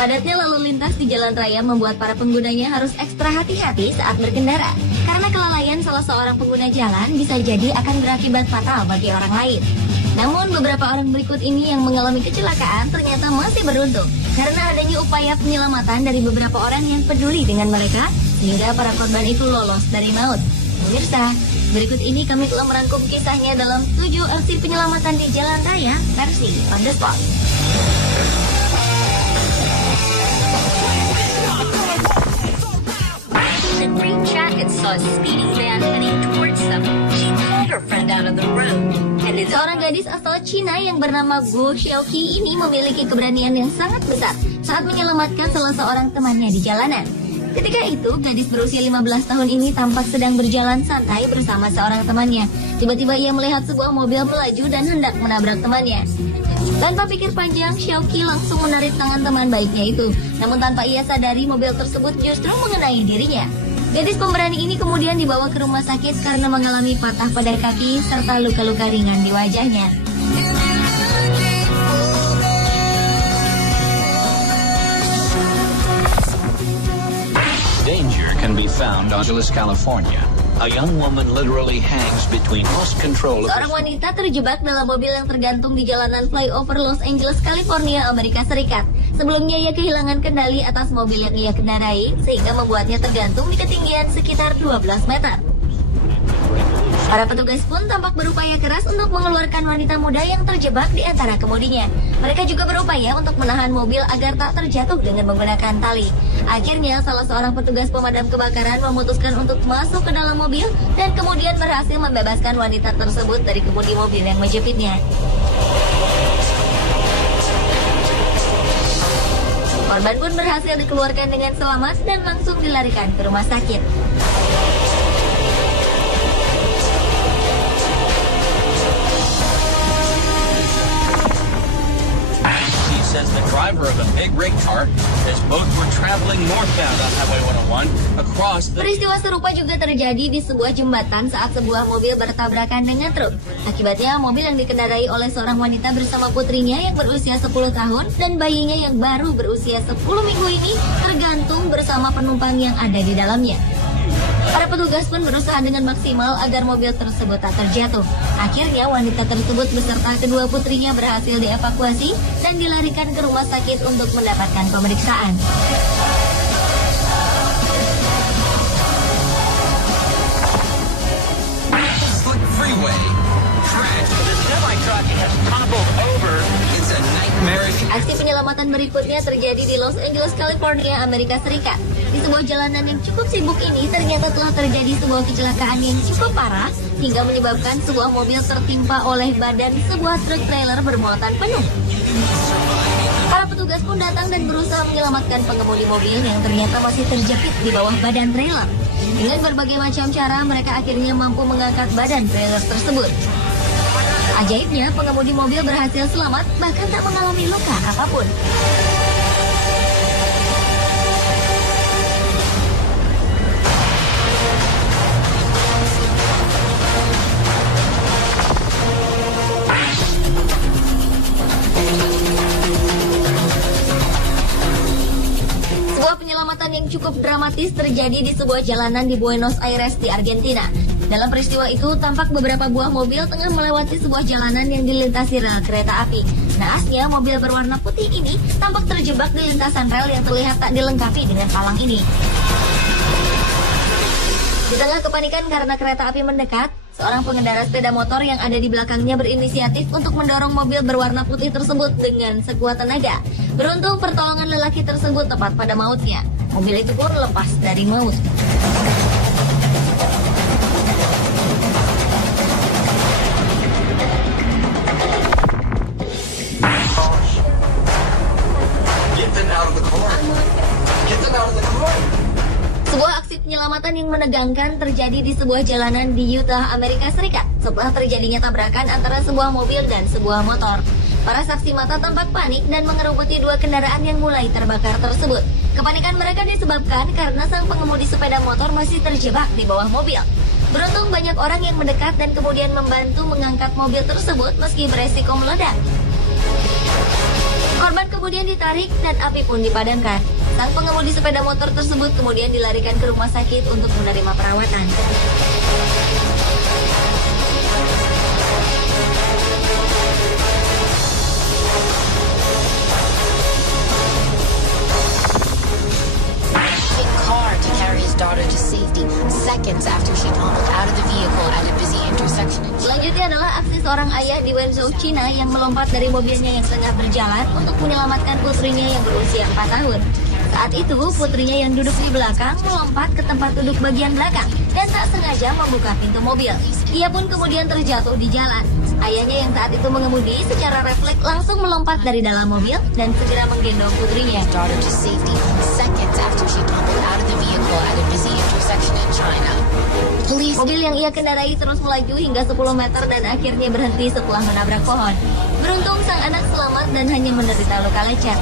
Padatnya lalu lintas di jalan raya membuat para penggunanya harus ekstra hati-hati saat berkendara. Karena kelalaian salah seorang pengguna jalan bisa jadi akan berakibat fatal bagi orang lain. Namun beberapa orang berikut ini yang mengalami kecelakaan ternyata masih beruntung karena adanya upaya penyelamatan dari beberapa orang yang peduli dengan mereka sehingga para korban itu lolos dari maut. Pemirsa, berikut ini kami telah merangkum kisahnya dalam 7 aksi penyelamatan di jalan raya versi On The Spot. The green jacket saw a speeding van heading towards them. She pulled her friend out of the road. Seorang gadis asal Cina yang bernama Guo Xiaoqi ini memiliki keberanian yang sangat besar saat menyelamatkan salah seorang temannya di jalanan. Ketika itu, gadis berusia 15 tahun ini tampak sedang berjalan santai bersama seorang temannya. Tiba-tiba ia melihat sebuah mobil melaju dan hendak menabrak temannya. Tanpa pikir panjang, Xiaoqi langsung menarik tangan teman baiknya itu. Namun tanpa ia sadari, mobil tersebut justru mengenai dirinya. Gadis pemberani ini kemudian dibawa ke rumah sakit karena mengalami patah pada kaki serta luka-luka ringan di wajahnya. Danger can be found in Los Angeles, California. A young woman literally hangs between lost control. Seorang wanita terjebak dalam mobil yang tergantung di jalanan flyover Los Angeles, California, Amerika Serikat. Sebelumnya ia kehilangan kendali atas mobil yang ia kendarai sehingga membuatnya tergantung di ketinggian sekitar 12 meter. Para petugas pun tampak berupaya keras untuk mengeluarkan wanita muda yang terjebak di antara kemudinya. Mereka juga berupaya untuk menahan mobil agar tak terjatuh dengan menggunakan tali. Akhirnya, salah seorang petugas pemadam kebakaran memutuskan untuk masuk ke dalam mobil dan kemudian berhasil membebaskan wanita tersebut dari kemudi mobil yang menjepitnya. Korban pun berhasil dikeluarkan dengan selamat dan langsung dilarikan ke rumah sakit. Says the driver of a big rig car as both were traveling northbound on Highway 101 across the... Peristiwa serupa juga terjadi di sebuah jembatan saat sebuah mobil bertabrakan dengan truk. Akibatnya, mobil yang dikendarai oleh seorang wanita bersama putrinya yang berusia 10 tahun dan bayinya yang baru berusia 10 minggu ini tergantung bersama penumpang yang ada di dalamnya. Para petugas pun berusaha dengan maksimal agar mobil tersebut tak terjatuh. Akhirnya wanita tersebut beserta kedua putrinya berhasil dievakuasi dan dilarikan ke rumah sakit untuk mendapatkan pemeriksaan. Slick freeway. Crash. The semi-truck has toppled over. It's a nightmare. Aksi penyelamatan berikutnya terjadi di Los Angeles, California, Amerika Serikat. Di sebuah jalanan yang cukup sibuk ini ternyata telah terjadi sebuah kecelakaan yang cukup parah hingga menyebabkan sebuah mobil tertimpa oleh badan sebuah truk trailer bermuatan penuh. Para petugas pun datang dan berusaha menyelamatkan pengemudi mobil yang ternyata masih terjepit di bawah badan trailer. Dengan berbagai macam cara, mereka akhirnya mampu mengangkat badan trailer tersebut. Ajaibnya, pengemudi mobil berhasil selamat bahkan tak mengalami luka apapun. Penyelamatan yang cukup dramatis terjadi di sebuah jalanan di Buenos Aires di Argentina. Dalam peristiwa itu, tampak beberapa buah mobil tengah melewati sebuah jalanan yang dilintasi rel kereta api. Naasnya, mobil berwarna putih ini tampak terjebak di lintasan rel yang terlihat tak dilengkapi dengan palang ini. Di tengah kepanikan karena kereta api mendekat, seorang pengendara sepeda motor yang ada di belakangnya berinisiatif untuk mendorong mobil berwarna putih tersebut dengan sekuat tenaga. Beruntung pertolongan lelaki tersebut tepat pada mautnya. Mobil itu pun lepas dari maut. Sebuah aksi penyelamatan yang menegangkan terjadi di sebuah jalanan di Utah, Amerika Serikat setelah terjadinya tabrakan antara sebuah mobil dan sebuah motor. Para saksi mata tampak panik dan mengerubuti dua kendaraan yang mulai terbakar tersebut. Kepanikan mereka disebabkan karena sang pengemudi sepeda motor masih terjebak di bawah mobil. Beruntung banyak orang yang mendekat dan kemudian membantu mengangkat mobil tersebut meski beresiko meledak. Korban kemudian ditarik dan api pun dipadamkan. Sang pengemudi sepeda motor tersebut kemudian dilarikan ke rumah sakit untuk menerima perawatan. Car to carry his daughter to safety seconds after she tumbled out of the vehicle at a busy intersection. Selanjutnya adalah aksi seorang ayah di Wenzhou, China yang melompat dari mobilnya yang tengah berjalan untuk menyelamatkan putrinya yang berusia 4 tahun. Saat itu, putrinya yang duduk di belakang melompat ke tempat duduk bagian belakang dan tak sengaja membuka pintu mobil. Ia pun kemudian terjatuh di jalan. Ayahnya yang saat itu mengemudi secara refleks langsung melompat dari dalam mobil dan segera menggendong putrinya. Daughter to safety seconds after she tumbled out of the vehicle at a busy intersection in China. Police. Mobil yang ia kendarai terus melaju hingga 10 meter dan akhirnya berhenti setelah menabrak pohon. Beruntung sang anak selamat dan hanya menderita luka lecet.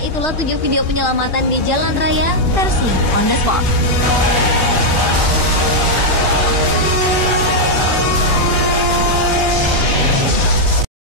Itulah 7 video penyelamatan di jalan raya versi on the spot.